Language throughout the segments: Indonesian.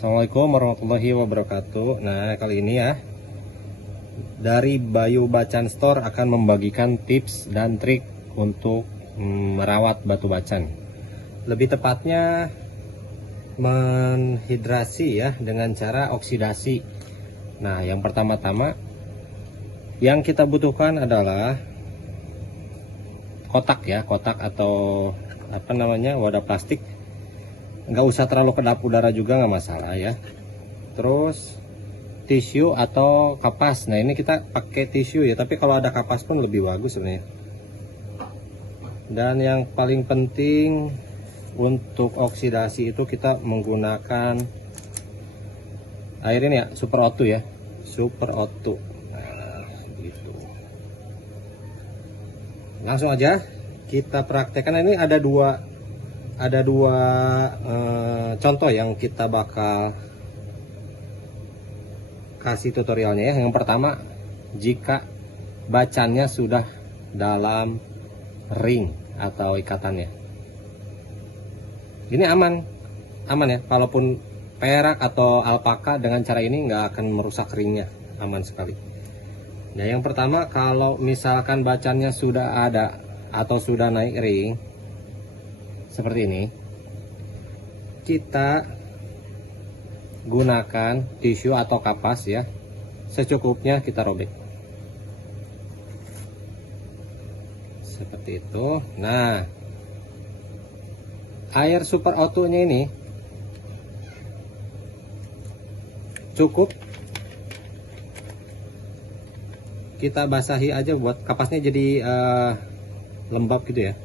Assalamualaikum warahmatullahi wabarakatuh. Nah, kali ini ya dari Bayu Bacan Store akan membagikan tips dan trik untuk merawat batu bacan. Lebih tepatnya menhidrasi ya dengan cara oksidasi. Nah, yang pertama-tama yang kita butuhkan adalah kotak ya, kotak atau apa namanya, wadah plastik. Nggak usah terlalu kedap udara juga, nggak masalah ya. Terus tisu atau kapas. Nah, ini kita pakai tisu ya, tapi kalau ada kapas pun lebih bagus sebenarnya. Dan yang paling penting untuk oksidasi itu kita menggunakan air ini ya, Super O2 ya, Super O2. Nah, gitu. Langsung aja kita praktekkan. Ini ada dua contoh yang kita bakal kasih tutorialnya ya. Yang pertama, jika bacannya sudah dalam ring atau ikatannya, ini aman ya. Kalaupun perak atau alpaka, dengan cara ini nggak akan merusak ringnya, aman sekali. Nah, yang pertama, kalau misalkan bacannya sudah ada atau sudah naik ring seperti ini, kita gunakan tisu atau kapas ya, secukupnya kita robek seperti itu. Nah, air Super O2 nya ini cukup kita basahi aja buat kapasnya jadi lembab gitu ya.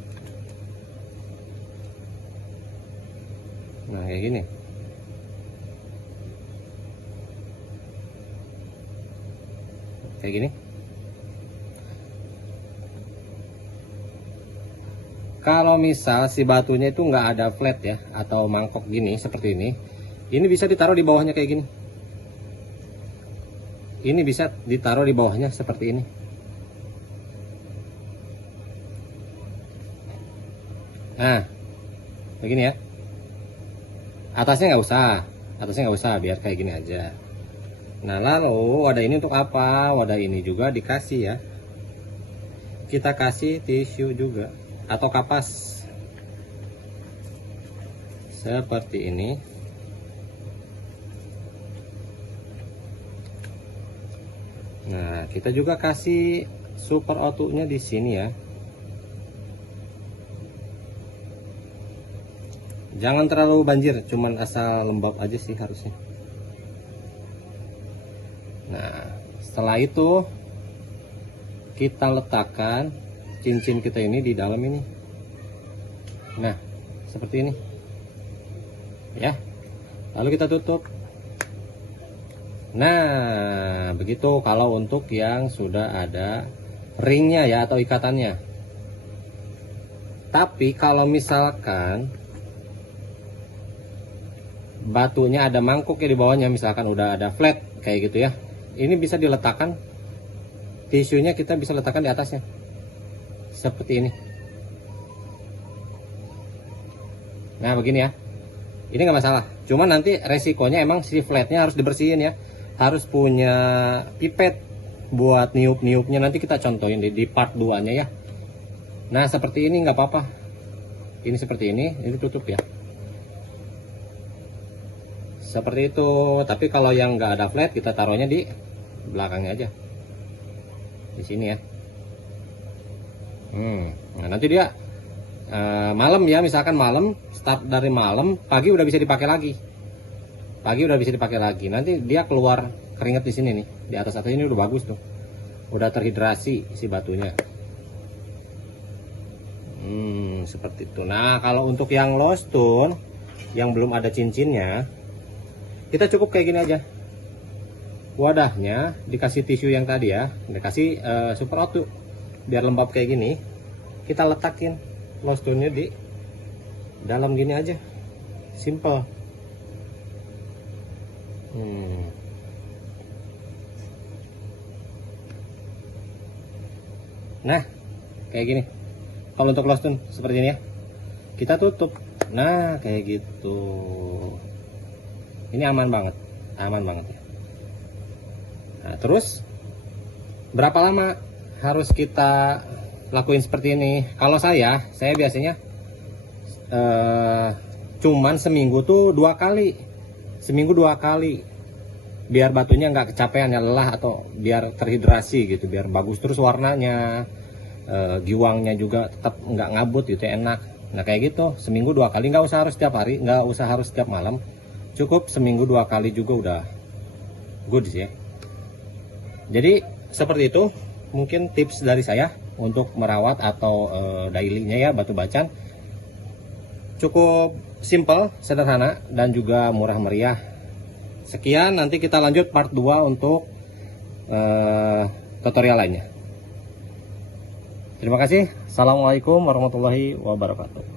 Nah, kayak gini. Kayak gini. Kalau misal si batunya itu nggak ada flat ya, atau mangkok gini seperti ini bisa ditaruh di bawahnya kayak gini. Ini bisa ditaruh di bawahnya seperti ini. Nah, begini ya. Atasnya nggak usah, biar kayak gini aja. Nah, lalu wadah ini untuk apa? Wadah ini juga dikasih ya, kita kasih tisu juga atau kapas seperti ini. Nah, kita juga kasih Super O2 nya di sini ya. Jangan terlalu banjir, cuman asal lembab aja sih harusnya. Nah, setelah itu kita letakkan cincin kita ini di dalam ini. Nah, seperti ini ya. Lalu kita tutup. Nah, begitu kalau untuk yang sudah ada ringnya ya, atau ikatannya. Tapi kalau misalkan batunya ada mangkuknya di bawahnya, misalkan udah ada flat kayak gitu ya, ini bisa diletakkan tisunya, kita bisa letakkan di atasnya seperti ini. Nah, begini ya, ini nggak masalah. Cuman nanti resikonya emang si flatnya harus dibersihin ya, harus punya pipet buat niup-niupnya. Nanti kita contohin di part 2 nya ya. Nah, seperti ini nggak apa-apa. Ini seperti ini tutup ya, seperti itu. Tapi kalau yang nggak ada flat, kita taruhnya di belakangnya aja, di sini ya. Nah, nanti dia malam ya, misalkan malam, start dari malam, pagi udah bisa dipakai lagi. Nanti dia keluar keringat di sini nih, di atas ini udah bagus tuh, udah terhidrasi si batunya. Seperti itu. Nah, kalau untuk yang low stone yang belum ada cincinnya, kita cukup kayak gini aja. Wadahnya dikasih tisu yang tadi ya, dikasih Super O2 biar lembab kayak gini. Kita letakin low stone-nya di dalam gini aja, simple. Nah, kayak gini. Kalau untuk low stone seperti ini ya, kita tutup. Nah, kayak gitu. Ini aman banget ya. Nah, terus berapa lama harus kita lakuin seperti ini? Kalau saya biasanya cuman seminggu tuh 2 kali, biar batunya nggak kecapean ya, lelah, atau biar terhidrasi gitu, biar bagus terus warnanya, giwangnya juga tetap nggak ngabut gitu, enak. Nah kayak gitu, seminggu 2 kali, nggak usah harus setiap hari, nggak usah harus setiap malam, cukup seminggu 2 kali juga udah good ya. Jadi seperti itu mungkin tips dari saya untuk merawat atau dailynya ya batu bacan. Cukup simple, sederhana, dan juga murah meriah. Sekian, nanti kita lanjut part 2 untuk tutorial lainnya. Terima kasih. Assalamualaikum warahmatullahi wabarakatuh.